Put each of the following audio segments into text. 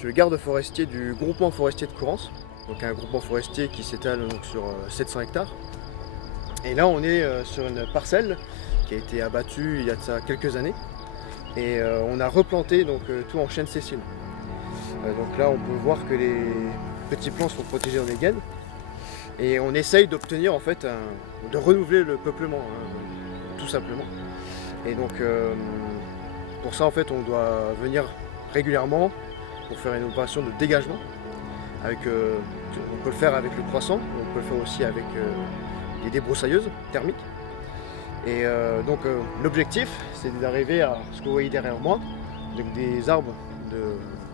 suis le garde forestier du groupement forestier de Courance, donc un groupement forestier qui s'étale donc sur 700 hectares. Et là on est sur une parcelle qui a été abattue il y a de ça quelques années et on a replanté donc tout en chêne sessile. Donc là on peut voir que les petits plants sont protégés dans des gaines et on essaye d'obtenir en fait de renouveler le peuplement, tout simplement. Et donc pour ça en fait on doit venir régulièrement pour faire une opération de dégagement. On peut le faire avec le croissant, on peut le faire aussi avec des débroussailleuses thermiques. Et l'objectif c'est d'arriver à ce que vous voyez derrière moi, donc des arbres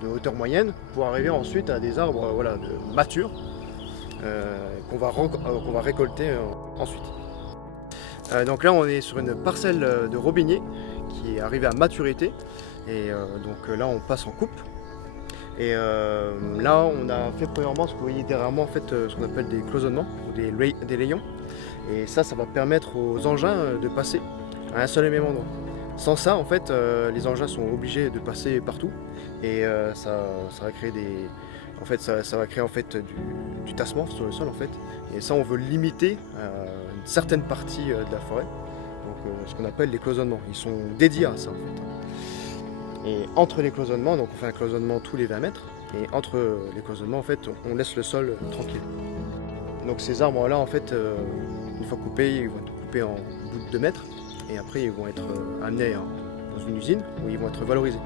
de hauteur moyenne, pour arriver ensuite à des arbres matures qu'on va récolter ensuite. Donc là on est sur une parcelle de robinier qui est arrivée à maturité et donc là on passe en coupe. Et là on a fait premièrement ce que vous voyez derrière moi en fait ce qu'on appelle des cloisonnements ou des layons. Et ça va permettre aux engins de passer à un seul et même endroit. Sans ça en fait les engins sont obligés de passer partout et ça va créer ça va créer en fait du tassement sur le sol en fait. Et ça on veut limiter une certaine partie de la forêt, donc ce qu'on appelle les cloisonnements. Ils sont dédiés à ça en fait. Et entre les cloisonnements, donc on fait un cloisonnement tous les 20 mètres, et entre les cloisonnements en fait on laisse le sol tranquille. Donc ces arbres là en fait une fois coupés, ils vont être coupés en bout de 2 mètres et après ils vont être amenés dans une usine où ils vont être valorisés.